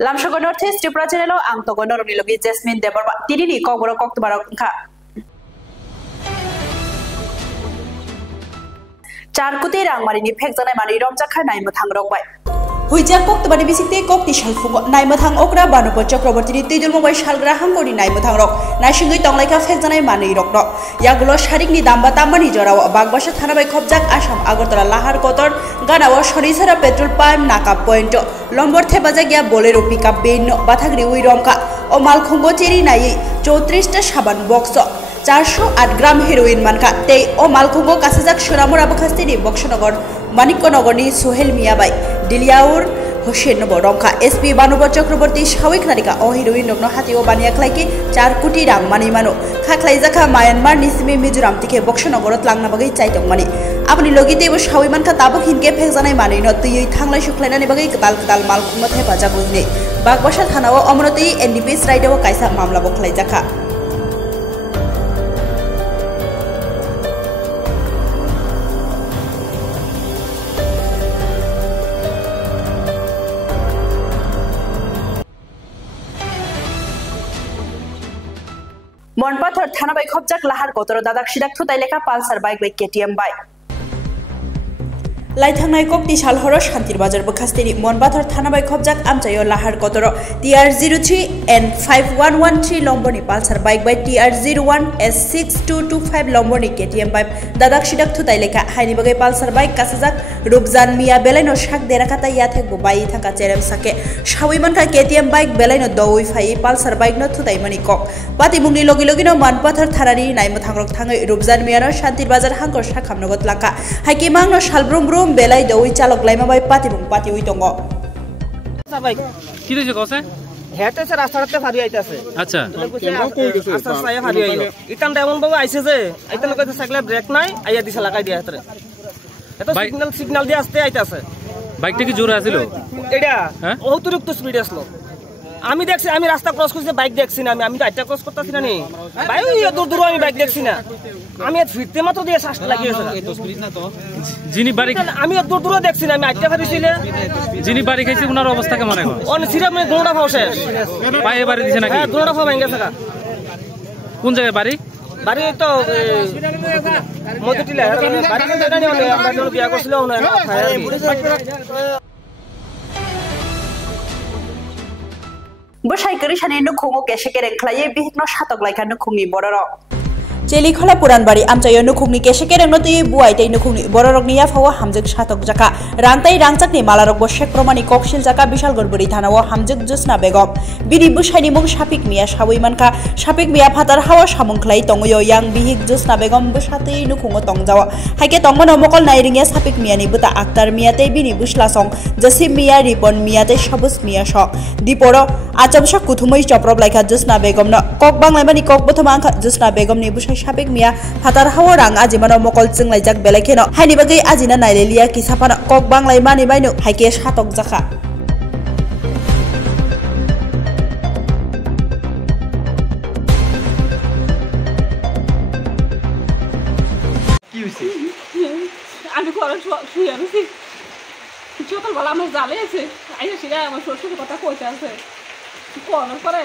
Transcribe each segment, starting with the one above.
Lamshogo Northeast Tripura Channel ang togo noroni logi Jasmine Debor tinini koboro koktubarok ka. Charkuti rang marini phekjanai mani romjakha nai muthang rokbai. Huijak kok tebani bisikte kok ti salfungo nai muthang okra banupo Chakrabortini tejul mobile salgra hangkori nai muthang rok naisingui tonglaika phekjanai mani rokno yagulo sharikni damba tamani jorawo bagbasa thanabai khobjak Assam Agartala Lahar Kotor Ganawo Sorisara petrol pump naka point lombor thebaja gya bolero pickup benno bathagri uiromka o malkhongo cheri nai 34 ta saban box 408 gram heroin মানকা তে ও মালখুঙ্গো কাছেজাক সোনামুরা বখাস্তিনি বক্সনগর মানিক্যনগরনি সোহেল মিয়াবাই ডিলিয়াউর হোসেন বরংকা এসপি বানুব চক্রবর্তী সাউইক নারিকা ও হেরোইন রগ্ন হাতি ও বানিয়া খাইকি 4 কোটি রাং মানি মানো খাখলাইজাখা মায়ানমার নিসিমি মিজোরাম থেকে বক্সনগরত লাংনা বাগै চাইতং মানি আপনি লগিতে ও সাউই মানকা তাবক হিনকে ফেকজানাই মানি ন তুই থাংলাই সুখলাইনানি বাগै কতাল কতাল মালখুঙ্গো হেফাজাব হইনে বাগবাসা থানাও অমরতই এনডিপিএস রাইডাও কাইসা মামলা বখলাইজাখা Monpathor Thana by Khobjak Lahar Kotor Dadak Shidak Thutaileka Pulsar bike by KTM bike. Laithangnai kokti salhoro Shantir Bazar Bokastini Monpathor Thana by Khobjak Amchayo Lahar Kotoro TR03 and 5113 Lomboni Pulsar bike by TR01 S6225 Lomboni KTM bike Dadak Shidak Thutaileka Haini Bagai Pulsar bike Kasajak Rubjan Mia Beleno Shak Derakata Yathek Bobai Thaka Cherem Sake Shawimanka KTM bike Beleno Doi Fai Pulsar bike no Thutaimani Kok Pati Mungni Logi Logino Monpathor Tharani Naimothangrok Thangai Rubjan Mia no Shantir Bazar Hangor Shakamnogot Laka Hakimang no Shalbrum belai doi chalok laima bai pati ui tongo sabai কি হইছে কসে হেতে সে রাস্তাতে ফারি আইতাছে আচ্ছা আচ্ছা সায়া ফারি আইলো ইতান এমন বাবু আইছে যে আইতান কইতে সাইকেলে ব্রেক নাই আইয়া দিছে লাগাই দিয়া হেতরে এত সিগন্যাল দিয়ে আসতে আইতাছে বাইকটা কি জোরে আছিল এটা অতিরিক্ত স্পিড আসলো আমি দেখছি আমি রাস্তা ক্রস করতে বাইক দেখছি না আমি তো আইটা ক্রস করতেছি না নি ভাই দূর দূর আমি বাইক দেখছি না আমি ফিরতে মাত্র দিয়ে শ্বাস লাগিয়েছে এত স্পিড না তো যিনি বাড়ি আমি দূর দূর দেখছি না আমি আইটা ফারিছিল যিনি বাড়ি খাইছে ওনার অবস্থা কেমন এখন অন সিরাপ মে গোড়া ফাও শেষ পায়ে বাড়ি দিছে নাকি হ্যাঁ গোড়া ফাও ভেঙে গেছে কোন জায়গায় বাড়ি বাড়ি তো মধুটিলা বাড়ি তো জানি আমরা যখন বিয়া করছিল না Bosai Krishani Nukungo Keshake and Clay Bihno Shatok like a Nukumi Bororo. Chelikhola Puranbari Amchayo Nukuni Keshake and Noti Buaite Nukuni Borognia for Hamzik Shatok Jaka Rantai Ranchak Malarok Boshek Romani Kokshil Jaka Bishal Gorburi Tanawa Hamzik Jusna Begom Bidi Bushani Mum Shapik Mia Shawimanka Shapik Mia Patar Hawa Shamun Clay Tongo Yang Bihik Jusna Begom Bushati Nukungo Tongjawa Hake Tongono Mokol Nairinga Sapik Miani Buta Aktar Miate Bini Bushla Song Jasim Mia Ripon Miate Shabus Mia Shok Diporo Achamsha Kutumoi Choprob like a Jusna Begom Kok Banglamani Kok Botomanka Jusna Begom Nibusha Shapik Mia Patar Hawarang Ajimano Mokol Sing like Jack Belekeno Hanibagi Ajina Nailia Kisapana Kok Banglai Mani Bino Hakesh Hatok Zaka আমি ঘরে শুয়ে আছি সকালবেলা আমার জালে আছে আইসা সেটা আমার শ্বশুর কথা কইতে আছে কোনের পরে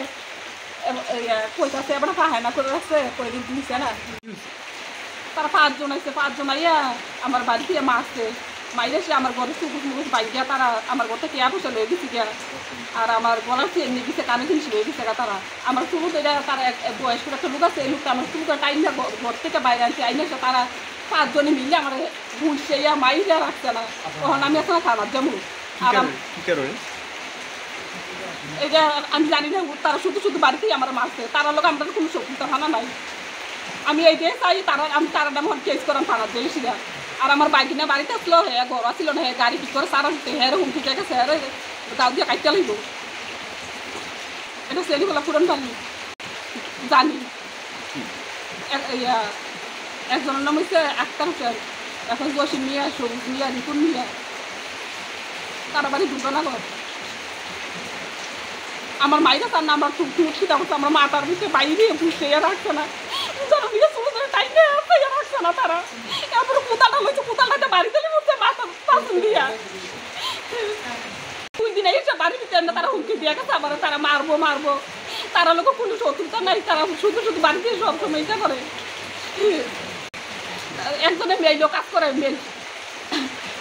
কইতে আছে এবার পাহানা করে রাখছে কয়েকদিন দিচ্ছে না তারা 5 জন আছে 5 জন আইয়া আমার বাড়িতে মারছে মাইরে সে আমার ঘরে সুকুস মুকুস বাইক তারা আমার ঘরটা কেয়া বসে লয়ে দিচ্ছে গিয়া আর আমার গলার চেন নিয়ে দিচ্ছে কানে জিনিস লয়ে দিচ্ছে তারা আমার চুলু তো এটা তারা বয়স্ক একটা লোক আছে এই লোকটা আমার চুলুটা টাইম ঘর থেকে বাইরে আনছে আইনে তারা 5 জনে মিলে আমার ঘুরছে মাইরে রাখছে না তখন আমি এখন খাবার যাবো আর এটা আমি জানি না তারা শুধু শুধু বাড়িতেই আমার মারছে তারা লোক আমাদের কোনো শত্রুতা থানা নাই আমি এইটাই চাই তারা আমি তারা নাম কেস করাম থানার জেলেছিলাম আর আমার বাইক না বাড়িতে আসলো হ্যাঁ ঘর ছিল না হ্যাঁ গাড়ি ঠিক করে সারা হ্যাঁ হুমকি গেছে হ্যাঁ গাও দিয়ে কাটতে লাগবো এটা সেলিগুলা পুরান বাড়ি জানি একজনের নাম হচ্ছে আক্তার হোসেন এখন জসিম মিয়া সবুজ মিয়া রিপুন মিয়া তারা বাড়ি দুটো ঘর আমার মাইরা তার নাম টুকছি দেখো আমার মাতার ভিতরে বাইরে বুঝতে রাখছে না যারা দিয়ে শুরু করে টাইম রাখছে না তারা তারপরে কোথাটা হয়েছে কোথাটা বাড়িতে বুঝছে মাথা পাশন দিয়া তুই দিন এসে বাড়ির ভিতরে তারা হুমকি দিয়ে গেছে আবার তারা মারবো মারবো তারা লোক কোনো শত্রুতা নাই তারা শুধু শুধু বাড়িতে সবসময় এটা করে একজনে মেয়েও কাজ করে মেল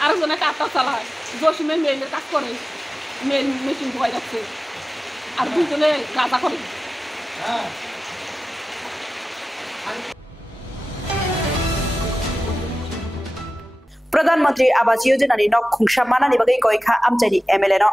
আরেকজনে কাজটা চালায় জসিমে মেয়ের কাজ করে মেল মেশিন ধোয়াই যাচ্ছে আর দুজনে গাঁজা করে प्रधानमंत्री आवास योजना नि nok khungsa mana ni bagai koikha amchani MLA no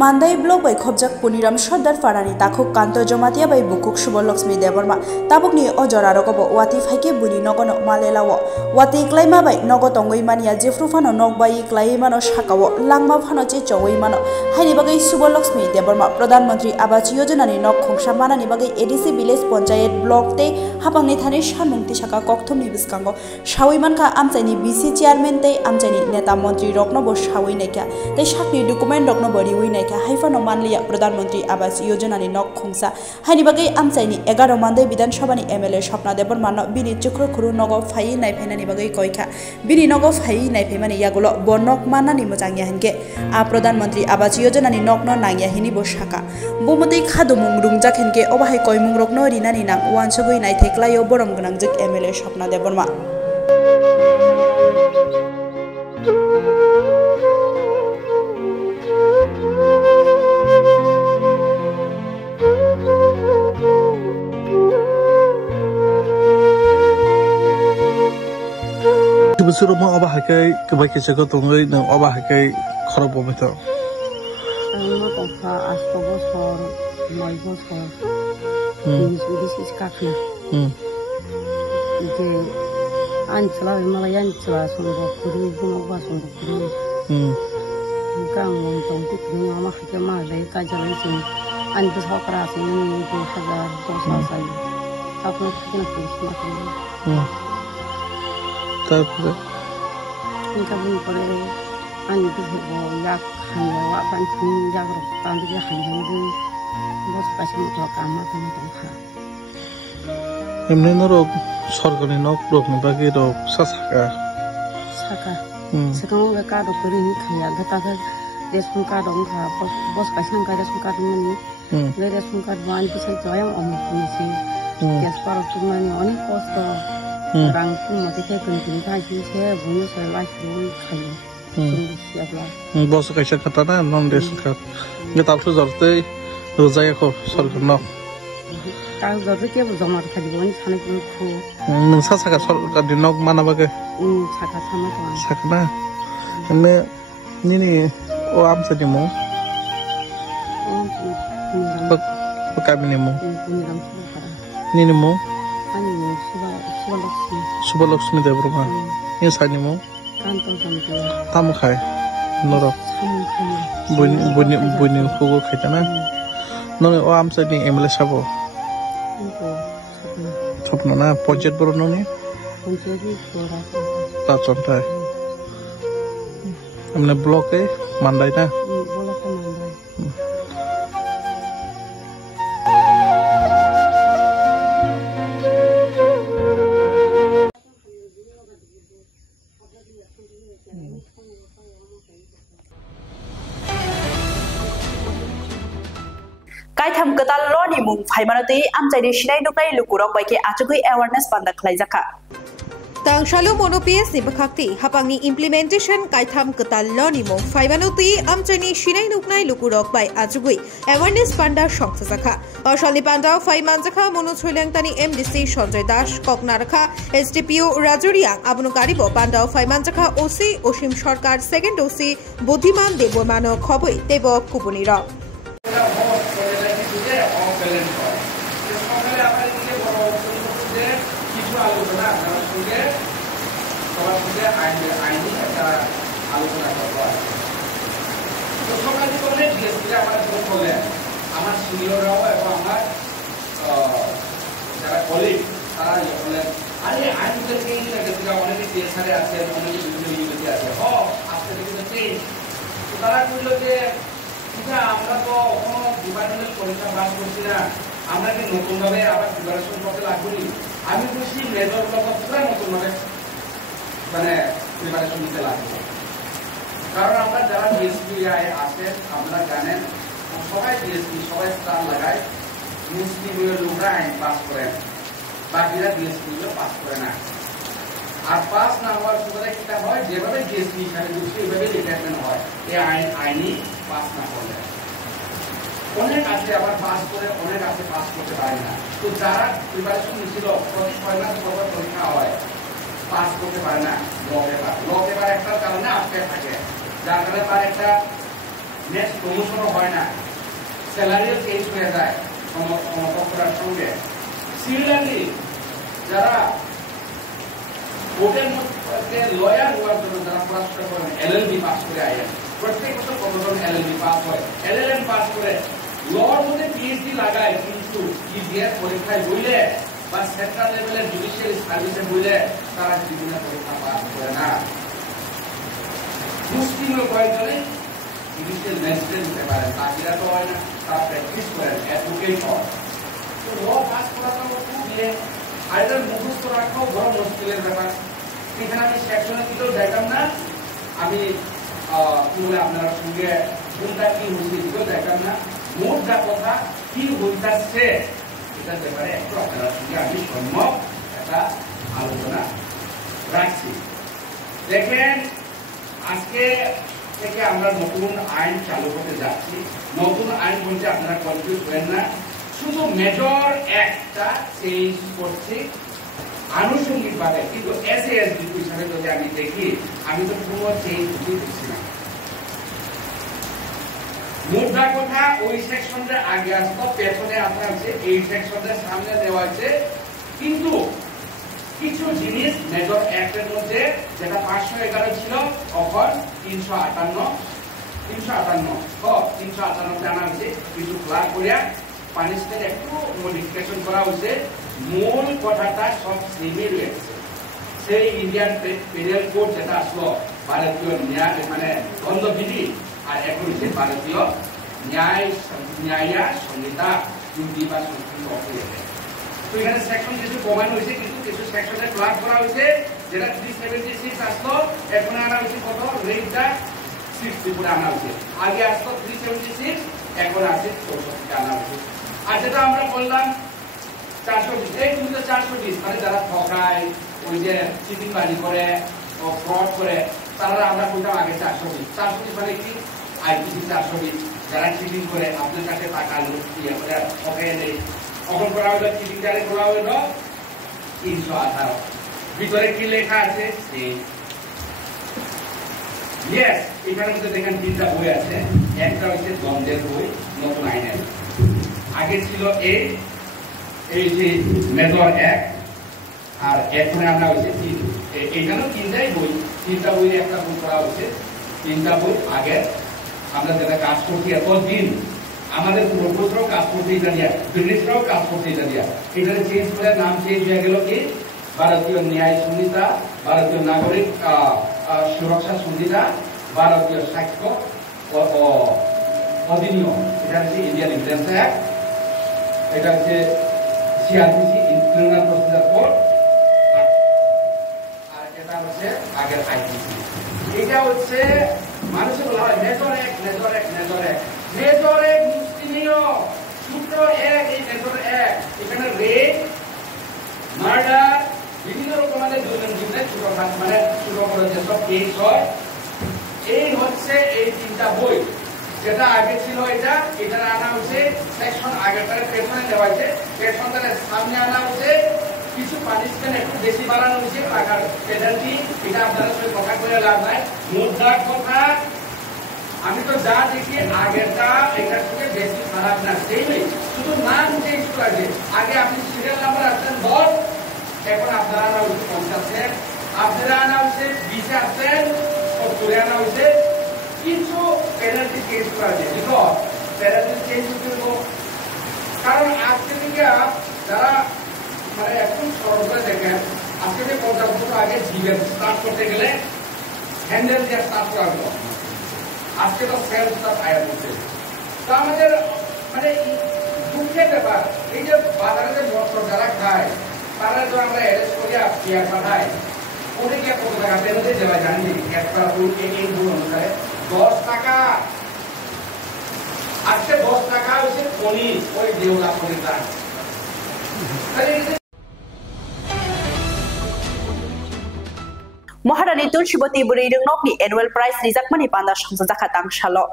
Mandai blok bai khobjak Puniram Sardar Farani takhuk kanto jamatia bai bukuk Subal Lakshmi Deborma tabukni ojora rokobo wati phaike buni nogono malelawo wati klaima bai nogo tongoi mania jefru phano nok bai klaima no shakawo langma phano che chowoi mano haini bagai Subal Lakshmi Deborma Pradhan Mantri Awas Yojana ni nok khungsa mana ni bagai ADC village panchayat block te hapangni thani sanmungti saka kokthom ni biskango shawoi manka amchaini BC chairman te amchaini neta mantri rokno bo shawoi naikha te sakni document rokno bari oi हाइफानो मानलिया प्रधानमंत्री आवास योजना नि नक खुंसा हानि बागै आमचाइनि 11 मानदै विधानसभानि MLA सपना देबरमानो बिनि चुक्र खुरु नगो phi नाइफेनानि बागै कयखा बिनि नगो phi नाइफेमानि यागुलो बनक माननानि मोजांया हनके आ प्रधानमंत्री आवास योजना नि नक न नांगया हिनि बसाका बुमतै खादुमुं रुंजाक हनके अबाहाय कयमुं रकनो रिनानि नां वानसगै नाइथेक्लायो बरम गनांजक MLA सपना Debbarma Besar rumah abah hakai kebaikan saya tunggu dan abah hakai kharabu betul. Rumah kota asal bosor, mai bosor, ini sekarang. Jadi ancela malah ancela sungguh kuri, rumah sungguh kuri. Bukan untuk itu rumah hakai malah kajalan sini. Ancela sekarang ini itu saja dosa saya. Tapi kita nak semacam. Tapi, kita pun boleh ane tu sebab yak hanya wapan sini yak rokan dia hanya itu, bos kasih muka kamar kami tengah. Emni norok sorgani nok rok ni bagi rok sasaka. Saka. Sekarang mereka rok beri ni kaya, kita desung kadang kah bos kasih nang kaya desung kadang ni, le desung kadang ane tu saya yang omong ni sih. Dia separuh cuma ni ane bos tu. Orang tu mesti saya kunjung kaji saya punya saya lagi kaya. Bos kasih kata na non desukat. Kita harus zorte rozaya ko sorgan nok. Kalau zorte kita berzama kali ini sana kita ku. Nungsa saka sorgan di nok mana bagai? Saka sama tuan. Saka na. Ini oh am saja mu. Pakai ini mu. Ini mu. Subal Lakshmi Deborma. Ini saya ni mu. Tamu khai. Norok. Bunyi hugo khai kana. Noni o am saja ni MLA sabo. Thopna na project baru noni. Tak contoh. Amne blok mandai na. Kaitham ketal lo ni mung phaimanoti amchaini sinai nukai lukurok baike achugui awareness panda khlaijaka Tangshalo monopies ni bakhakti hapangni implementation kaitham ketal lo ni mung phaimanoti amchaini sinai nuknai lukurok bai achugui awareness panda songchajaka Ashali panda phaimanjaka monochulengtani MDC Sanjay Das Koknarakha SDPO Rajuriang abunukaribo panda phaimanjaka OC Osim Sarkar second OC Bodhiman Debormano khoboi debo kupunira আমরা তো কোনো departmental পরীক্ষা pass করছি না আমরা কি নতুন ভাবে আবার প্রিপারেশন করতে লাগবনি আমি খুশি মেজর ব্লক পুরো নতুন ভাবে মানে প্রিপারেশন নিতে লাগবে কারণ আমরা যারা ডিএসপি আছেন আপনারা জানেন সবাই ডিএসপি সবাই স্টার লাগায় মুসলিমের লোকরা আইন পাস করেন বাকিরা ডিএসপি পাস করে না আর পাস না হওয়ার সুবিধা কিটা হয় যেভাবে ডিএসপি হিসাবে বুঝছে ওইভাবে রিটায়ারমেন্ট হয় এই আইনি পাস না করলে অনেক আছে আবার পাস করে অনেক আছে পাস করতে পারে না তো যারা প্রিপারেশন নিচ্ছিল প্রতি 6 মাস পর পরীক্ষা হয় পাস করতে পারে না ল পেপার একটা কারণে আটকে থাকে যার কারণে তার একটা নেক্সট প্রমোশনও হয় না স্যালারিও চেঞ্জ হয়ে যায় সমকক্ষার সঙ্গে সিমিলারলি যারা কোর্টের মধ্যে লয়ার হওয়ার জন্য যারা পড়াশোনা করেন এলএলবি পাস করে আইন প্রত্যেক বছর কতজন এলএলবি পাস হয় এলএলএম পাস করে লর মধ্যে পিএইচডি লাগায় কিন্তু ইজিএস পরীক্ষায় বইলে বা সেন্ট্রাল লেভেলের জুডিশিয়াল সার্ভিসে বইলে তারা বিভিন্ন পরীক্ষা পাস করে না মুসলিমের কয়েকজনে জুডিশিয়াল ম্যাজিস্ট্রেট হতে পারেন বাকিরা তো হয় না তারা প্র্যাকটিস করেন অ্যাডভোকেট হয় তো ল পাস করাটাও খুব আর এটার মুখস্থ রাখাও বড় মুশকিলের ব্যাপার এখানে আমি সেকশনের দিকেও দেখলাম না আমি কি বলে আপনার সঙ্গে কোনটা কি হয়েছে দিকেও দেখলাম না মোটটা কথা কি হইতাছে এটার ব্যাপারে একটু আপনার সঙ্গে আমি সম্ভব একটা আলোচনা রাখছি দেখেন আজকে থেকে আমরা নতুন আইন চালু করতে যাচ্ছি নতুন আইন বলতে আপনারা কনফিউজ হবেন না শুধু মেজর একটা চেঞ্জ করছি আনুষঙ্গিক ভাবে কিন্তু এসএএসডি হিসাবে যদি আমি দেখি আমি তো কোনো চেঞ্জ দিচ্ছি না মোটা কথা ওই সেকশনটা আগে আসতো পেছনে আপনার হচ্ছে এই সেকশনটা সামনে দেওয়া হয়েছে কিন্তু কিছু জিনিস মেজর অ্যাক্টের মধ্যে যেটা 511 ছিল তখন 358 আনা হয়েছে কিছু ক্লাস করিয়া পানিশমেন্ট একটু মডিফিকেশন করা হয়েছে মূল কথাটা সব সেমই রয়েছে সেই ইন্ডিয়ান পেনাল কোড যেটা আসলো ভারতীয় ন্যায় মানে দণ্ডবিধি আর এখন হচ্ছে ভারতীয় ন্যায় সংহিতা 2 বা সংস্কৃত তো এখানে সেকশন কিছু কমানো হয়েছে কিন্তু কিছু সেকশনে ক্লাস করা হয়েছে যেটা 376 আসলো এখন আনা হয়েছে কত রেটটা 60 পুরো আনা হয়েছে আগে আসলো 376 এখন আছে 64 আনা হয়েছে আর যেটা আমরা বললাম 420 এই কিন্তু 420 মানে যারা ঠকায় ওই যে চিটিং বাজি করে ও ফ্রড করে তারা আমরা বলতাম আগে 420 মানে কি আইপিসি 420 যারা চিটিং করে আপনার কাছে টাকা লুট দিয়ে করে ঠকায় নেই তখন করা হলো চিটিং জারে করা হলো 318 ভিতরে কি লেখা আছে ইয়েস এখানে মধ্যে দেখেন তিনটা বই আছে একটা হচ্ছে দ্বন্দ্বের বই নতুন আইনের আগে ছিল এই যে মেজর এক আর এখন আমরা হচ্ছে এখানেও তিনটা বই একটা বই করা হচ্ছে তিনটা বই আগে আমরা যেটা কাজ করছি এতদিন আমাদের পূর্বপুরুষরাও কাজ করতে এটা দিয়া ব্রিটিশরাও কাজ করতে এটা দিয়া এখানে চেঞ্জ করে নাম চেঞ্জ হয়ে গেল কি ভারতীয় ন্যায় সংহিতা ভারতীয় নাগরিক সুরক্ষা সংহিতা ভারতীয় সাক্ষ্য অধিনিয়ম এটা হচ্ছে ইন্ডিয়ান এভিডেন্স অ্যাক্ট এটা হচ্ছে সিআরপিসি ক্রিমিনাল প্রসিজার কোড আর এটা হচ্ছে আগের আইপিসি এটা হচ্ছে মানুষের বলা হয় মেজর এক মুসলিমীয় সূত্র এক এই মেজর এক এখানে রেপ মার্ডার বিভিন্ন রকমের দৈনন্দিন ছোটখাটো মানে ছোট বড় যেসব কেস হয় এই হচ্ছে এই তিনটা বই যেটা আগে ছিল এটা আনা হচ্ছে সেকশন আগেরটার পেছনে দেওয়া হয়েছে পেছনটার সামনে আনা হচ্ছে কিছু পানিশমেন্ট একটু বেশি বাড়ানো হয়েছে টাকার পেনাল্টি এটা আপনাদের সঙ্গে কথা করে লাভ নাই মুদ্রার কথা আমি তো যা দেখি আগেরটা এটার থেকে বেশি খারাপ না সেই শুধু নাম চেঞ্জ করেছে আগে আপনি সিরিয়াল নাম্বার আসছেন 10 এখন আপনারা আনা হচ্ছে 50 আপনারা আনা হচ্ছে 20 আসছেন 70 আনা হচ্ছে কিছু পেনাল্টি চেঞ্জ করা যায় বিকজ পেনাল্টি চেঞ্জ করবো কারণ আজকে থেকে যারা মানে এখন সরল করে দেখেন আজকে থেকে 50 বছর আগে জিভের স্টার্ট করতে গেলে হ্যান্ডেল দিয়ে স্টার্ট করা হতো আজকে তো সেলফ স্টার্ট আয়া করছে তো আমাদের মানে দুঃখের ব্যাপার এই যে বাজারে যে মশলা যারা খায় তারা তো আমরা অ্যারেস্ট করিয়া পিয়ার পাঠাই পরীক্ষা কত টাকা বেরোতে যাওয়া জানি একটা রুল এই রুল অনুসারে 10 টাকা আজকে 10 টাকা হচ্ছে পনির ওই দেওলা পনির দাম মহারানী তুলসীবতী বুড়ি রংনকনি এনুয়াল প্রাইজ রিজাকমানি পান্ডা সংসজাখা তাংশালো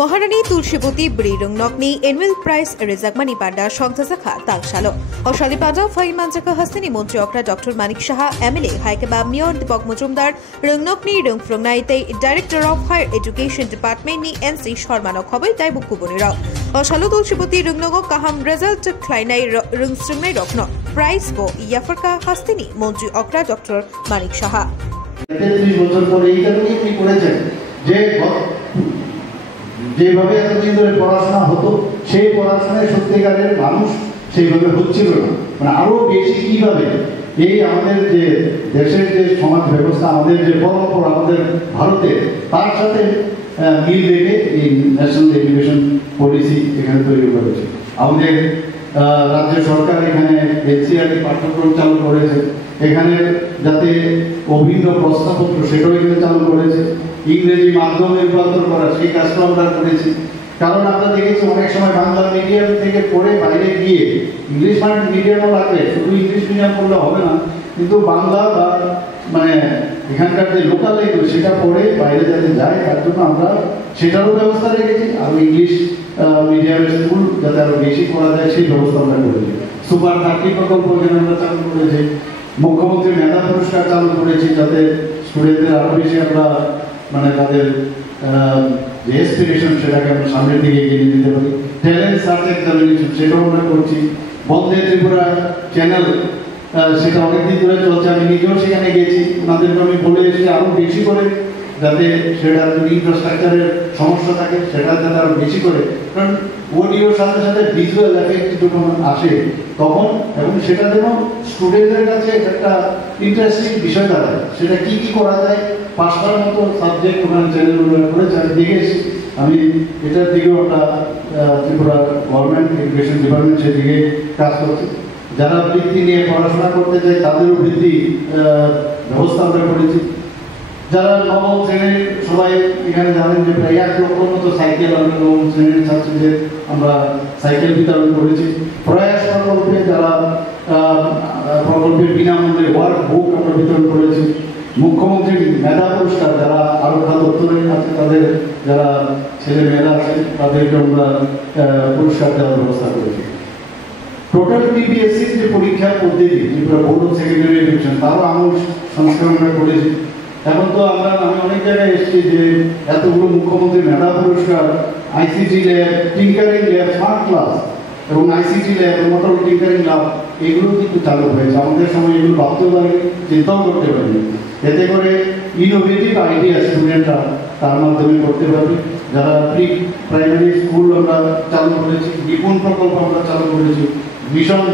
মহারানী তুলসীবতী ব্রিরংনকনি এনুয়াল প্রাইজ রিজাকমানি পান্ডা সংসজাখা তাংশালো অশালি পান্ডা ফাইমানজাকা হাসিনি মন্ত্রী অকরা ডক্টর মানিক সাহা এমএলএ হাইকেবা মেয়র দীপক মজুমদার রংনকনি রংফ্রংনাইতে director of higher education department নি এনসি শর্মানক হবে দায়বুকুবনিরা অশালো তুলসীবতী রংনগক কাহাম রেজাল্ট খ্লাইনাই রংস্রংনাই রকন প্রাইজ বো ইয়াফরকা হাসিনি মন্ত্রী অকরা ডক্টর মানিক সাহা 33 বছর পরে এই কারণেই উনি করেছেন যে যেভাবে এতদিন ধরে পড়াশোনা হতো সেই পড়াশোনায় সত্যিকারের মানুষ সেইভাবে হচ্ছিল না মানে আরো বেশি কিভাবে এই আমাদের যে দেশের যে সমাজ ব্যবস্থা আমাদের যে পরম্পরা আমাদের ভারতে তার সাথে মিল রেখে এই ন্যাশনাল এডুকেশন পলিসি এখানে তৈরি করেছে আমাদের রাজ্য সরকার এখানে এনসিইআরটি পাঠ্যক্রম চালু করেছে এখানে যাতে অভিন্ন প্রশ্নপত্র সেটাও এখানে চালু করেছে ইংরেজি মাধ্যমে রূপান্তর করা সেই কাজটা আমরা করেছি কারণ আমরা দেখেছি অনেক সময় বাংলা মিডিয়াম থেকে পড়ে বাইরে গিয়ে ইংলিশ মিডিয়ামও লাগবে শুধু ইংলিশ মিডিয়াম পড়লে হবে না কিন্তু বাংলা বা মানে এখানকার যে লোকাল ল্যাঙ্গুয়েজ সেটা পড়ে বাইরে যাতে যায় তার জন্য আমরা সেটারও ব্যবস্থা রেখেছি আর ইংলিশ মিডিয়ামের স্কুল যাতে আরো বেশি করা যায় সেই ব্যবস্থা আমরা করেছি সুপার 30 প্রকল্প এখানে আমরা চালু করেছি মুখ্যমন্ত্রী মেধা পুরস্কার চালু করেছি যাতে স্টুডেন্টদের আরো বেশি আমরা মানে তাদের যে এসপিরেশন সেটাকে আমরা সামনের দিকে এগিয়ে দিতে পারি ট্যালেন্ট সার্চ এক্সামিনেশন সেটাও আমরা করছি বন্দে ত্রিপুরা চ্যানেল সেটা অনেকদিন ধরে চলছে আমি নিজেও সেখানে গেছি ওনাদেরকে আমি বলে এসেছি আরো বেশি করে যাতে সেটা ইনফ্রাস্ট্রাকচারের সমস্যা থাকে সেটা যাতে আরো বেশি করে কারণ অডিওর সাথে সাথে ভিজুয়াল এফেক্ট যখন আসে তখন এবং সেটা যেন স্টুডেন্টদের কাছে একটা ইন্টারেস্টিং বিষয় দাঁড়ায় সেটা কি কি করা যায় 5টার মতো সাবজেক্ট ওখানে চ্যানেলগুলো করেছে আমি দেখেছি আমি এটার দিকেও আমরা ত্রিপুরা গভর্নমেন্ট এডুকেশন ডিপার্টমেন্ট সেদিকে কাজ করছি যারা বৃত্তি নিয়ে পড়াশোনা করতে চায় তাদেরও বৃত্তি ব্যবস্থা আমরা করেছি যারা নবম শ্রেণীর সবাই এখানে জানেন যে প্রায় 1 লক্ষর মতো সাইকেল আমরা নবম শ্রেণীর ছাত্রীদের আমরা সাইকেল বিতরণ করেছি প্রয়াস প্রকল্পে যারা প্রকল্পের বিনামূল্যে ওয়ার্ক বুক আমরা বিতরণ করেছি মুখ্যমন্ত্রী মেধা পুরস্কার যারা আরোগ্য দপ্তরে আছে তাদের যারা ছেলে মেয়েরা আছে তাদেরকে আমরা পুরস্কার দেওয়ার ব্যবস্থা করেছি টোটাল পিপিএসসি যে পরীক্ষা পদ্ধতি Tripura board of secondary education তারও আমূল সংস্করণ আমরা করেছি এখন তো আমি অনেক জায়গায় এসেছি যে এতগুলো মুখ্যমন্ত্রী মেধা পুরস্কার ICT lab tinkering lab smart class এবং ICT lab motor tinkering lab এগুলো কিন্তু চালু হয়েছে আমাদের সময় এগুলো ভাবতেও পারিনি চিন্তাও করতে পারিনি এতে করে ইনোভেটিভ আইডিয়া স্টুডেন্টরা তার মাধ্যমে করতে পারবে যারা প্রি প্রাইমারি স্কুল আমরা চালু করেছি নিপুণ প্রকল্প আমরা চালু করেছি মিশন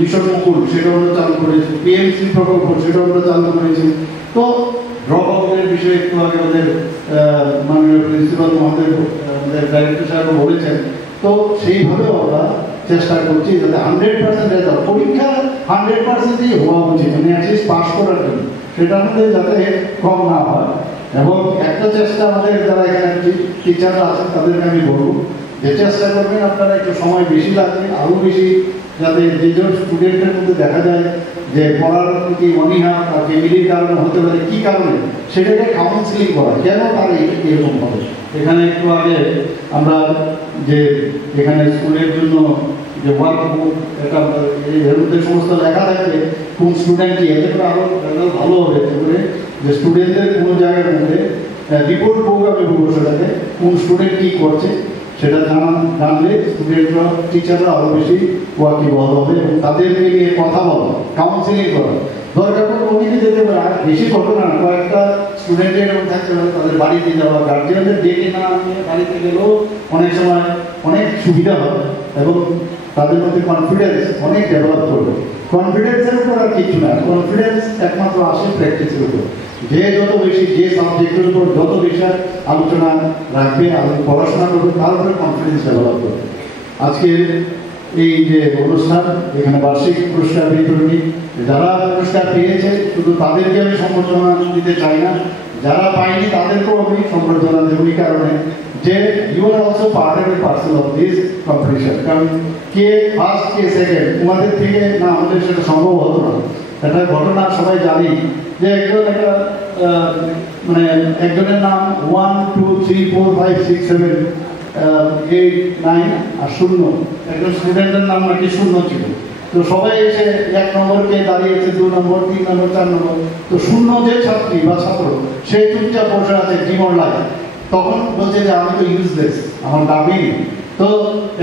মিশন মুকুল সেটা আমরা চালু করেছি পিএমসি প্রকল্প সেটা আমরা চালু করেছি তো ড্রপ আউটের বিষয়ে একটু আগে আমাদের মাননীয় প্রিন্সিপাল মহোদয় আমাদের ডাইরেক্টর সাহেব বলেছেন তো সেইভাবেও আমরা চেষ্টা করছি যাতে 100% রেজাল্ট পরীক্ষা 100%ই হওয়া উচিত মানে অ্যাটলিস্ট পাস করার জন্য সেটার মধ্যে যাতে কম না হয় এবং একটা চেষ্টা আমাদের যারা এখানে টিচাররা আছেন তাদেরকে আমি বলবো যে চেষ্টা করবেন আপনারা একটু সময় বেশি লাগবে আরও বেশি যাতে যেসব স্টুডেন্টের মধ্যে দেখা যায় যে পড়ার প্রতি অনীহা বা ফ্যামিলির কারণে হতে পারে কী কারণে সেটাকে কাউন্সিলিং করা কেন তার এরকম হবে এখানে একটু আগে আমরা যে এখানে স্কুলের জন্য যে ওয়ার্ক বুক এটা এর মধ্যে সমস্ত লেখা থাকবে কোন স্টুডেন্ট এতে করে আরও ভালো হবে এতে করে যে স্টুডেন্টদের কোনো জায়গার মধ্যে রিপোর্ট বুক আমি বলবো সেটাকে কোন স্টুডেন্ট কী করছে সেটা জানলে স্টুডেন্টরা টিচাররা আরও বেশি ওয়াকিবহাল হবে এবং তাদেরকে নিয়ে কথা বলা কাউন্সিলিং করা দরকার পড়লে অনেকে যেতে পারে আর বেশি ঘটনা না কয়েকটা স্টুডেন্টের এরকম থাকতে পারে তাদের বাড়িতে যাওয়া গার্জিয়ানদের ডেকে না নিয়ে বাড়িতে গেলেও অনেক সময় অনেক সুবিধা হবে এবং তাদের মধ্যে কনফিডেন্স অনেক ডেভেলপ করবে কনফিডেন্সের উপর আর কিছু না কনফিডেন্স একমাত্র আসে প্র্যাকটিসের উপর যে যত বেশি যে সাবজেক্টের উপর যত বেশি আলোচনা রাখবে পড়াশোনা করবে তার উপরে কনফিডেন্স ডেভেলপ করবে আজকে এই যে অনুষ্ঠান, এখানে বার্ষিক পুরস্কার বিতরণী, যারা পুরস্কার পেয়েছে শুধু তাদেরকে আমি সম্বর্ধনা দিতে চাই না, যারা পায়নি তাদেরকেও আমি সম্বর্ধনা দেব এই কারণে যে you are also part and parcel of this competition. কারণ কে ফার্স্ট কে সেকেন্ড তোমাদের থেকে না আমাদের সেটা সম্ভব হতো না। একটা ঘটনা সবাই জানি যে একজনের নাম 1 2 3 4 5 6 7 8 9 আর 0, একজন স্টুডেন্টের নাম নাকি 0 ছিল। তো সবাই এসে 1 নম্বরকে দাঁড়িয়েছে, 2 নম্বর 3 নম্বর 4 নম্বর। তো 0 যে ছাত্রী বা ছাত্র সে চুপচাপ বসে আছে জীবন লাগে, তখন বলছে যে আমি তো ইউজলেস, আমার দাবি। তো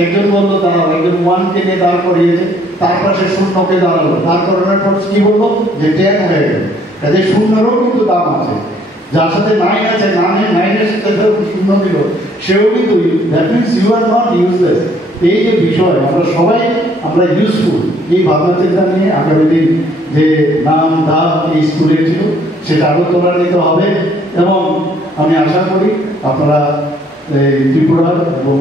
একজন বললো দাঁড়াও, একজন 1কে নিয়ে দাঁড় করিয়েছে, তারপর সে 0কে দাঁড়ালো, দাঁড় করানোর পর কি বললো যে 10 হয়ে গেল। কাজে 0-রও কিন্তু দাম আছে। যার সাথে 9 আছে, 9-এর সাথে 0 দিল, সেও কিন্তু, that means you are not useless. এই যে বিষয় আমরা ইউজফুল, এই ভাবনা চিন্তা নিয়ে আগামী দিন যে নাম দাম এই স্কুলের ছিল সেটা আরও ত্বরান্বিত হবে। এবং আমি আশা করি আপনারা ত্রিপুরা এবং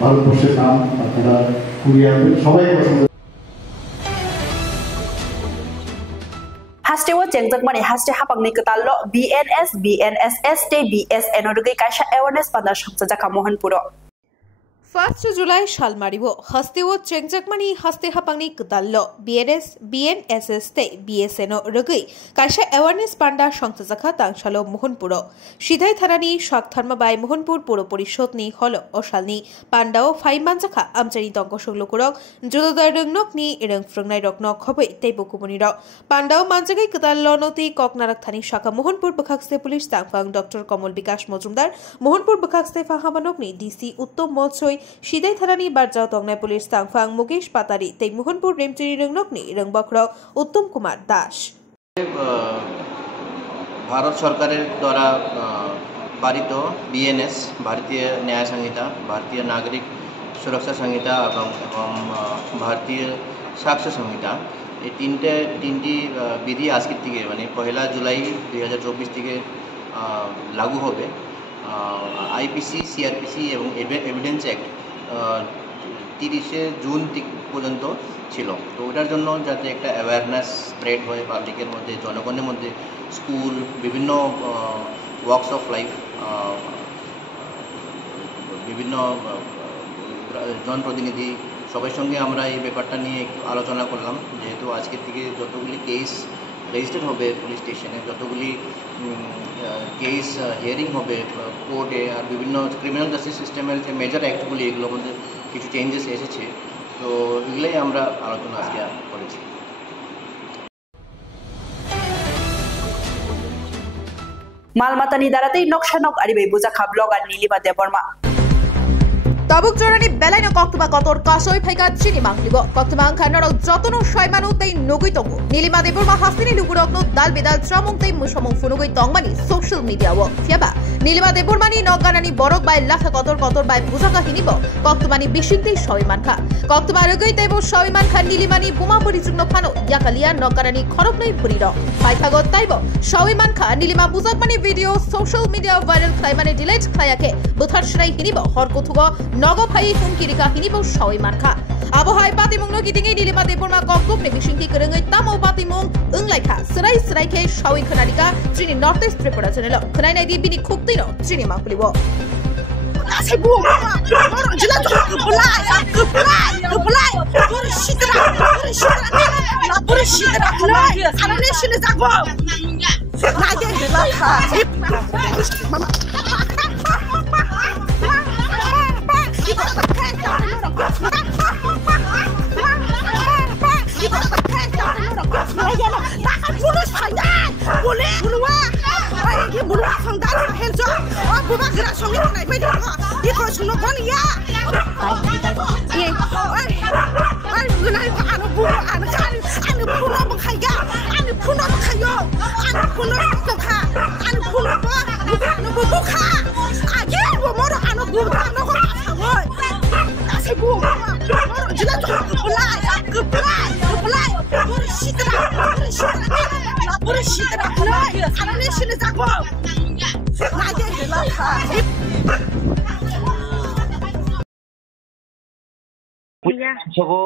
ভারতবর্ষের নাম আপনারা কুড়িয়ে আনবেন। সবাই পছন্দ haste wo jengjak haste hapangni ketallo BNS BNSS te BSN orugai kaisa awareness panda samsajaka Mohanpuro 1 जुलाई शालमारिबो हस्तेओ चेंगजाकमानी हस्ते हापांगनी कदाल्लो BNS BNSS ते BSNO रगै काशा अवेयरनेस पांडा संस्थाजाखा तांगशालो मोहनपुरो सिधाई थानानि शाकथारमाबाई मोहनपुर पौर परिषदनि हलो अशालनि पांडाओ फाइमानजाखा आमचानि दंगसंलोकरक जुदोदाय रोंनकनि रोंफ्रोंनाय रकनक खबै तैबकुमुनिर पांडाओ मानजागै कदाल्लो नति ककनाराक थानि शाखा मोहनपुर बखाक्सते पुलिस तांगफां डॉक्टर कमल विकास मजुमदार मोहनपुर बखाक्सते फाहामानकनि डीसी उत्तम मत्सय सिदाई थानानि बारजाव तंगनाय पुलिस तांगफां मुकेश पातारी तै मोहनपुर रेमचिनी रोंनकनि रोंबख्र उत्तम कुमार दास। भारत सरकारेर द्वारा पारित BNS भारतीय न्याय संहिता, भारतीय नागरिक सुरक्षा संहिता एवं भारतीय साक्ष्य संहिता এই তিনটি বিধি আজকের থেকে মানে 1 জুলাই 2024 থেকে লাগু হবে। IPC, CRPC এবং এভিডেন্স অ্যাক্ট 30 জুন পর্যন্ত ছিল। তো ওটার জন্য যাতে একটা অ্যাওয়ারনেস স্প্রেড হয় পাবলিকের মধ্যে, জনগণের মধ্যে, স্কুল, বিভিন্ন ওয়ার্কস অফ লাইফ, বিভিন্ন জনপ্রতিনিধি সবার সঙ্গে আমরা এই ব্যাপারটা নিয়ে একটু আলোচনা করলাম। যেহেতু আজকের থেকে যতগুলি কেস রেজিস্টার্ড হবে পুলিশ স্টেশনে, যতগুলি কেস হিয়ারিং হবে কোর্টে, আর বিভিন্ন ক্রিমিনাল জাস্টিস সিস্টেমের যে মেজর অ্যাক্টগুলি এগুলোর মধ্যে কিছু চেঞ্জেস এসেছে। তো এগুলোই আমরা আলোচনা আজকে করেছি। মালমাতানি দারাতেই নকশানক আরিবাই বুজাখা blogger Nilima Debbarma Tabuk jorani belaino koktuba kotor kasoi phaiga chini manglibo koktuba angkhanaro jotono soimanu tei nugui tongo Nilima Deborma hastini lugurokno dal bedal tramung tei musomong funugui tongmani social media wo fiaba Nilima Debormani noganani borok bai lafa kotor bai bujaka hinibo koktubani bishingti soiman kha koktuba rugui teibo soiman kha Nilimani buma porijugno phano yakalia noganani khoroknoi phuriro phaithagot taibo soiman kha Nilima bujakmani video social media viral khlaimani delete khlayake buthar shnai hinibo horkothugo Nogo Pai Hunkirika Hinibo Soiman Kha. Abohai Patimung no Gitingi Nilima Deborma Koktup Nebishinki Kerungai Tamo Patimung Unglaika Serai Ke Shawi Kanadika Trini Northeast Tripura Channel. Kanai Di Bini Kuktino Trini Makulibo. Nasibu Jilato Kupulai Purishitra Our nation is a go. Mama Our nation is a go. সবো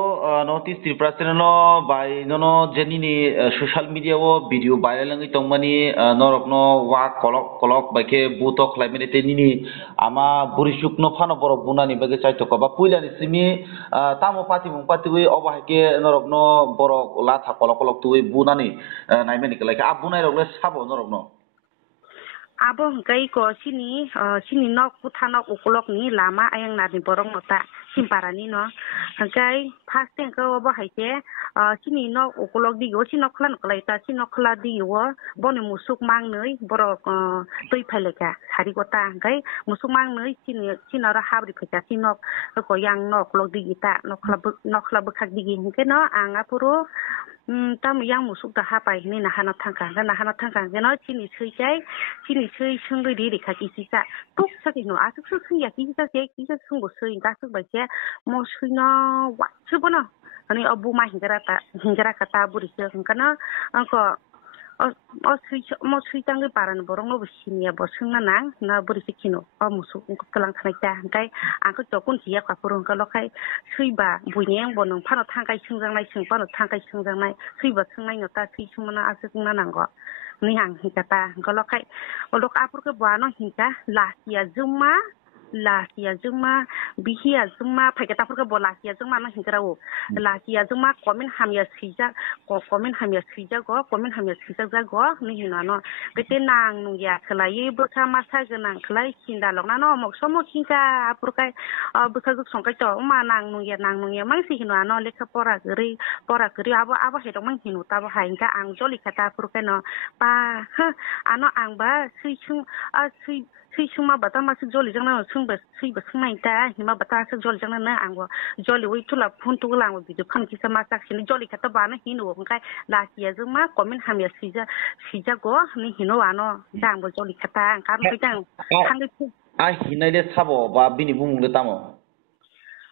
North East Tripura channel বাই ননো যেনি social মিডিয়াও video viral নঙ্গি তংমানি নরকনো ওয়া কলক কলক বাইকে বুতক লাইমেনে তেনিনি আমা বুরিসুক ন ফানো বরক বুনানি বাগে চাইতক বা পুইলানি সিমি তামো পাতি মুং পাতিবি অবাহাইকে নরকনো বরক লাथा কলক কলক তুই বুনানি নাইমেনি লাইকে আবুনাই রগলে সাবো নরকনো abo hingkai ko sini nok putanok ukulok ni lama ayang nari borong nota simparani no hingkai fasting ko abo haite sini nok ukulok digo sinok khlan klaita sinok khla digo boni musuk mangnoi borok tui phaileka sari gota hingkai musuk mangnoi sinara habri pheka sinok ko yang nok lok digita nok khla bukhak digi hingkai no anga puro tam yang musuk da hapai ni nahana thangka no sini sui sungri di kaki sisa tuk sakit no asuk sung ya kisa sung go sui ga suk ba che mo sui no wa chubono ani abu ma hingara kata buri se kana angko mo sui tang ge paran borong no bisini ya bosung na nang na buri se kino musuk kelang thanai ta kai angko jokun sia ka purung ka lokai sui ba bunyeng bonong phano thangkai sungjangnai sung phano thangkai sungjangnai sui ba sungnai no ta sui sumana asuk na nanggo ni hang hingkata kalau kai olok apur ke buano hingka lasia zuma bihia zuma phaketa apur ke lasia zuma no hingkarau lasia zuma komen hamya sija go ni hinano bete nang nungya khlai bokha masa genang khlai sinda lokna no moksomo hingka apur kai bokha juk songkai to ma nang nungya mang si hinano lekha pora geri abo hedong mang hinu ta ba haingka ang joli kata apur kai no pa ano ang ba sui suma bata masuk joli jangna sui ba sungai ta hima bata masuk joli jangna na angwa joli wei tula phun tu lang video khan ki sama sak sini joli kata bana hinu ngkai lasia juma komen hamya sija go ni hinu ano jang bo joli kata kan bijang khang a hinai le sabo ba bini bumung le tamo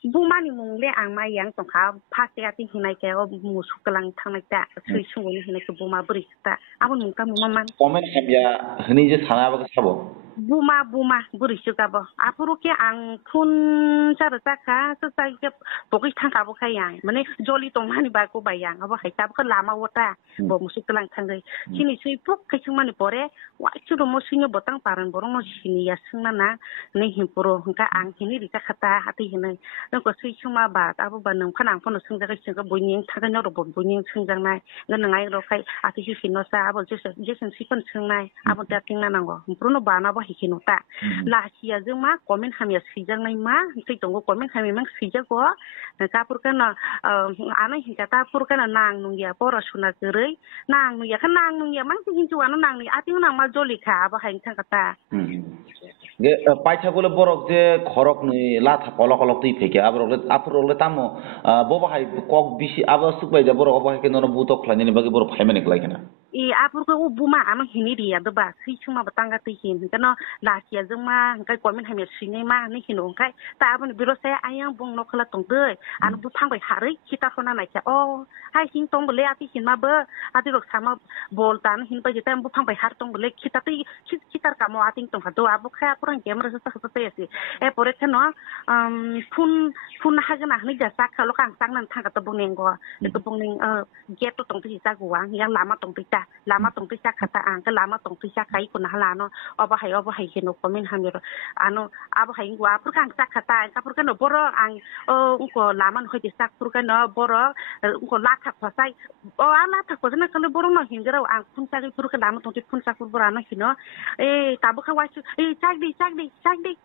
bumani mungle ang mayang tongkha phase ati hinai ke musuk kelang thangnai ta sui sungoni hinai ke buma brista abon mungka mumaman komen hamya hni je sana ba sabo buma buri suka bo apuru ke ang phun chara chaka sai ke poki thangka bo khayang mane joli tongmani ba ko bayang abo haita ba lama wota bo musuk kelang thangai sini sui puk khachumani pore wa churu mo sinyo botang paran borong no sini ya sungna na nei himpuro hingka ang hini rika khata ati hinai ko sui chuma ba abo ba nang phanang phono sungja kai sungga boining thagano ro boining sungjang ngai ro kai ati hino sa abo jeson sipon sungnai abo ta tingna nango impruno bana ba hikinota lasia jema komen hamya sijang nai ma sei tongo komen hamya mang sijago kapur kana ana hingkata pur kana nang nungya pora suna gerei nang nungya mang hinju anu nang ni ati nang ma joli kha ba hain thangkata ge paitha gole borok je khorok ni latha kolok kolok tui pheke abrole tamo boba hai kok bisi abo sukbai ja borok abo ke nono butok khlani bagi borok phaimene klaikena e apur ko buma ama hini ria do ba si chuma batanga ti hin kana lasia jema kai komen hamya sinai ma ni hino kai ta abon biro se ayang bong no khala tong de anu bu phang bai harei kita khona nai cha o hai hin tong bole ati hin ma ba ati rok sama bol tan hin pa jeta bu phang bai har tong bole kita ti kitar kamo ati tong ha do abu kha puran camera sa sa te si e pore khano phun ha gana ni ja sak khalo kang sang nan thang ka to bong neng go to bong neng get to tong ti sa go wang yang lama tong ti ta lama tong ti sa khata ang ka lama tong ti sa kai kun hala no oba hai hino komen hamiro ano abo hai gwa pur kang sa khata ka pur kano boro ang ko lama no ti sak pur kano boro ko la kha phasai o ala tha ko na kale boro no hingara ang phun sa pur ka lama tong ti phun sa pur boro no hino e tabu kha wa chu e chak di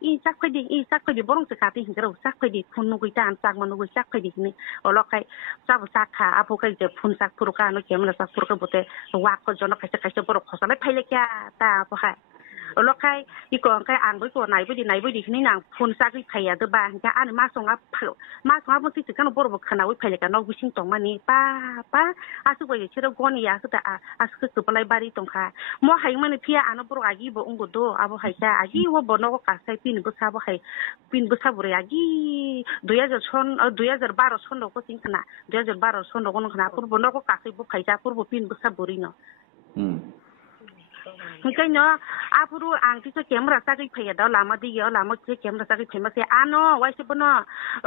i chak ko di borong se khati hingara sak ko di phun no guita an sak manu sak ko di ni olo kai sa kha apu kai je phun sak pur ka no kemna sak pur ka bote wa ko jono kaisa boro khosale phaile kya ta bo khai olo kai iko kai ang boi ko nai boi di ni nang phun sak ri phaya de ba ja an ma songa mo ti kan boro bo khana wi phaile ka no wising tong mani pa asu boi chiro goni ya ta asu ku palai bari tong kha mo hai mani phia an boro agi bo ungo do abo hai sa agi wo bono ko ka sai pin bu sa bo hai pin bu sa bore agi 2012 son ko ting kana 2012 son ko khana pur bono ko ka sai bu khai ja pur bo pin bu sa bori no Kanya apuru ang tisa camera sagi pay da lama di yo lama ke camera sagi pay ma se ano wai se bono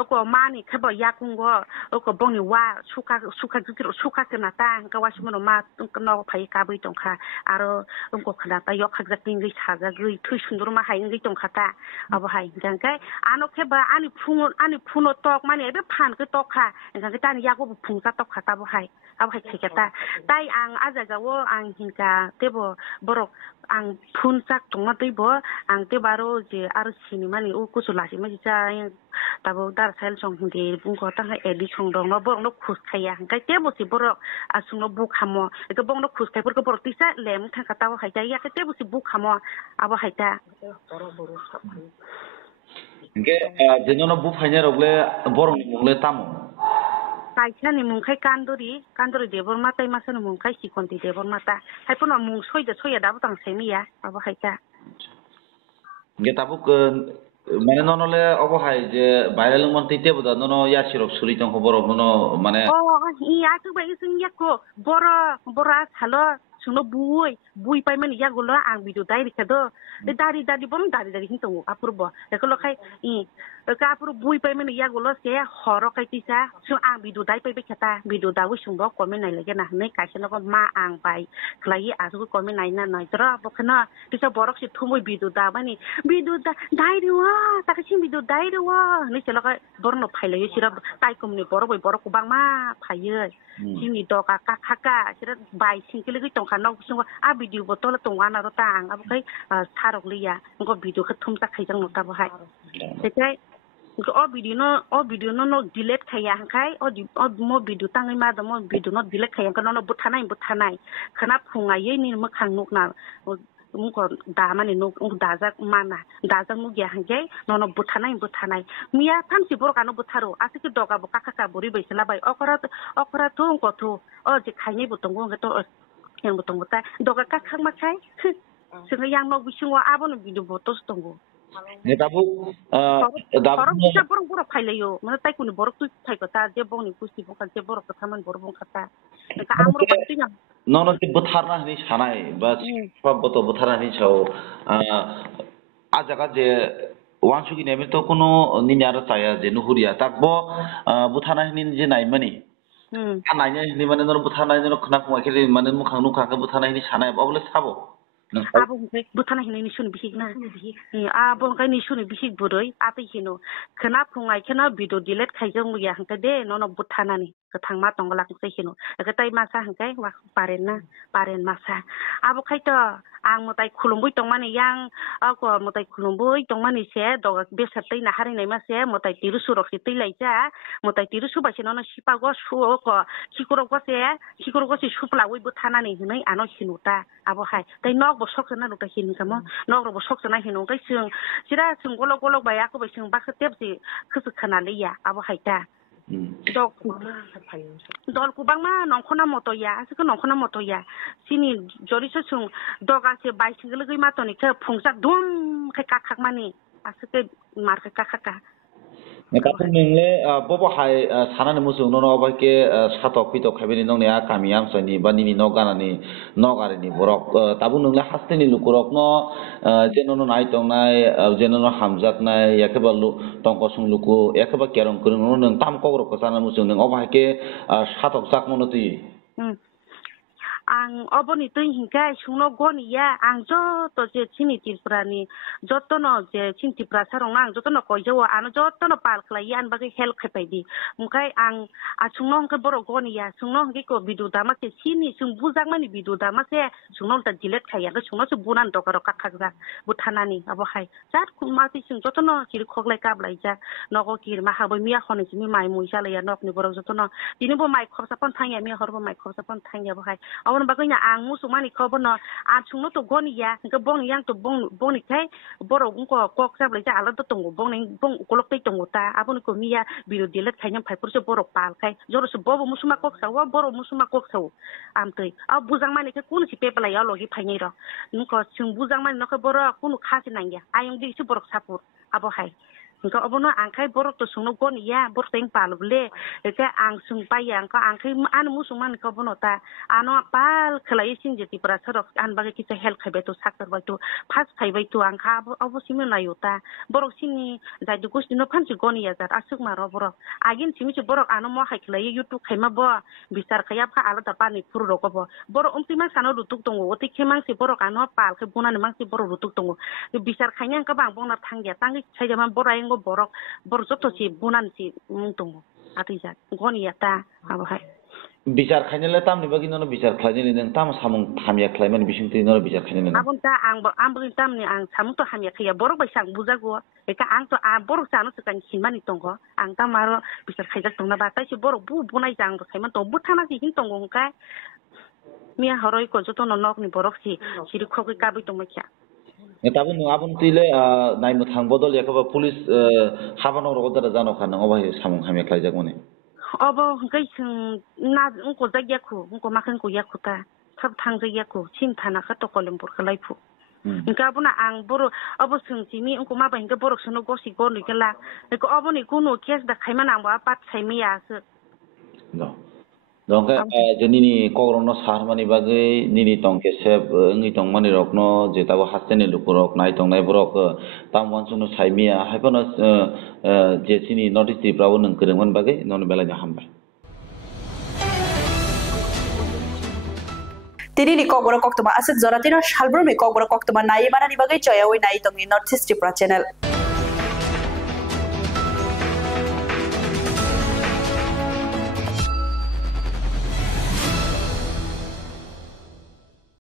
ko mani khabo yakung go ko boni wa suka kana ta ka wa shimono ma no pay ka bui tong kha aro ko khana ta yok khak jaking gi saga gi thu sundur ma hai gi tong kha ta abo hai gang kai ano ke ba ani phuno tok mani be phan ke tok kha gang ta ni yago phung sa tok kha ta bo hai abo hai ke ta tai ang aja ga wo ang hinka tebo borok ang phun sak tong na tebo ang te baro je ar sini mani u ku sulasi ma cha tabo dar sel song hindi bung ko tang edi song dong no borok no khus khaya kai tebo si borok asung no bu khamo ke bong no khus kai por ko borok tisa lem tha ka taw hai ja ya ke tebo si bu khamo abo hai ta ke jeno bu phanya rogle borok ni mungle tamo Kaisa ni mungkai kandori debor mata masa ni mungkai si konti debor mata. Hai pun mung soya dapat tang semi ya. Apa kaisa? Nggak tahu ke mana nono le apa hai je bayar lung monti te buda nono ya sirok suri tong khobor nono mana. Oh iya tu bayi sing ya ko bora halo suno bui pai mani ya golo ang bidu dai dikado dari bom dari hintung apurbo ya kalau kai ka apur bui pai mani ya golo se horo kai tisa su ang bidu dai pai bekata bidu dawu sungbo komen nai lagi nah nei kai seno ko ma ang pai klai asu ko komen nai na nai tra bokna tisa borok si thumoi bidu da mani bidu da dai riwa ta ka sim bidu dai riwa nei selo ka borno phai lai sira tai komni borok ko bang ma phai sini do ka sira bai singkele ki tong kanong sung a video botol tong wana ro tang ab kai tharok liya ngo video khathum ta khai jang no ta bahai sekai o video no delete khaya kai o mo video tangai ma da mo video no delete khaya kan no buthanai khana phunga ye ni ma khang nuk na mungko da mani nuk da jak mana da jak nuk ya hangai no buthanai miya tham si bor kanu butharo asiki doga bo kakaka bori baisala bai okra thung ko thu o je khaini butong ngo to yang butong buta doga kakak makai sing yang no bisingwa abon bidu botos tonggo nggak tahu borok bisa borok phailayo mana tai kuni borok tu thai kata je bong ni kusti bong je borok kathaman borok kata ka amro patinya nono ti butharna ni sanai bas sab boto butharna ni chao ajaga je wansugi nemi to kono ninyara saya je nuhuria takbo butharna ni je nai mani ananya ni mane nono butharna ni khna khwa kheli mane mukhang nu khaka butharna ni sanai obole sabo abong butana hini sun bihik na abong kai ni sun bihik buroi atai hino khana phungai khana video delete khaijong ya hangka de nono butana ni kathang ma tonglak sai hino katai masa hangkai wa paren masa abo khai to ang motai khulumbui tongmani yang ako motai khulumbui tongmani se doga besatai na hari nai ma se motai tiru surok sitai laija motai tiru suba se nono sipa go su ko sikuro go se supla wi butana ni hinai ano hinuta abo hai tai nok bo sok na ruta hin kamo nok ro bo sok na hinu kai sing sira sing golok ba ya ko ba sing ba khatep si khusu khana le ya abo hai ta dol kubang ma nongkhona moto ya asiko nongkhona moto ya sini jori so sung doga se bai single goi ma to ni kha phungsa dum khai kakak mani asike mar ka kakaka Kapun ningle bobo hai sana musung nono ba ke satok pitok khabini nong ne kamiam sani bani ni nogana ni nogare ni borok tabu ningle haste ni lukurok no jenono nai tong nai jenono hamjat nai yakeba tongko sung luku yakeba kerong kurung no nang tam kogrok ko sana musung nang oba ke satok sak mono ti ang oboni tu hingga sungno goni ya ang jo to je chini tilprani joto no je chin tipra sarong ang joto no ko jo ano joto no pal khlai an ba ke help khepai di mukai ang a sungno ke boro goni ya sungno ke ko bidu dama ke sini sung bujang mani bidu dama se sungno ta dilet khaya ke sungno su bunan to karo kakak ga buthanani abo khai jat kumati sung joto no chiri khoglai kablai ja nogo kir ma ha bo miya khoni mi mai muisa le ya nok ni boro joto no dini bo mai khopsa pon thangya mi horbo mai khopsa pon thangya bo khai awon baganya ang musumani khobono a chungno to goni ya ga bong yang to bong ni kai boro ko kok sa bleja ala to tongo bong kolok te tongo ta abon ko miya biru dilet khanyam phai purse boro pal kai joro su bobo musuma kok sa wa boro musuma kok sa am tei a bujang mani ke kun si pepla ya logi phainai ro nuko chung bujang mani no ke boro kunu khasi nangya ayong di su boro sapur abo hai ก็เอาบ่เนาะอังไข่บ่รกตัวสูงนก้นอียบ่เต็งปาลบเล่ก็อังสุงไปอย่างก็อังไข่อันมุสุมันก็บ่เนาะตาอันเนาะปาลคลายสิงจิปราสรกอันบางกิจะเฮลไข่เบตัวสักตัวไว้ตัวพัสไข่ไว้ตัวอังคาเอาบ่สิมันนาอยู่ตาบ่รกสินี่ได้ดูกุสติโนพันจิก้นอียจัดอาซึกมารอบ่รกอากินสิมิจะบ่รกอันมอไข่คลายยูทูบไข่มาบ่บิสารขยับค่ะอาลตาปานี่ฟุรรกก็บ่รกติมังสานรุตุกตงโอติเข้มังสิบ่รกอันเนาะปาลคือบุนันมังสิบ่รกรุตุกตงบิสารขยันก็บางบ่นับทางอย่าตั้งใช้จะมันบ่ไรก็บ่รกBorjok si bunan si mungtung atijat goni yata apa hai bicar khainele tam ni bagi nono bicar khainele nang tam samung hamya khlaiman bisingti nono bicar khainele abun ta ang tam ni ang samung to hamya khaya borok bai sang bujago eka ang to a borok sanu sekan hinmani tonggo ang ta maro bicar khaijak tongna ba tai si borok bunai jang to khaiman to buthana si hin tonggo ka mia horoi ko joto no nok ni borok si siri khok ka bai tongma kya Tapi nu abun tile nai muthang bodol yakaba police habano rogodara jano khana obai samung hamya khlaijak mone Obo ngai sing na ngko jagyaku ngko makan ko yakuta sab thang jagyaku chin thana kha to kolembur khlaipu Nka buna ang boro obo sing simi ngko ma ba ngka borok sono gosi go ni kala ko obo ni kuno kes da khaiman ang ba pat saimi ya se No Dongka jeni ni korono sarmani bagai nini tongke sep ngi tongmani rokno jeta ba hasteni lukurok nai tongnai borok tamwan sunu saimia haipono jesini notice ti prawo nang kerengman bagai non bela jahambai Tini ni kok tuma aset zoratino shalbro mi kok tuma nai mana ni bagai choya oi nai tongi North East Tripura channel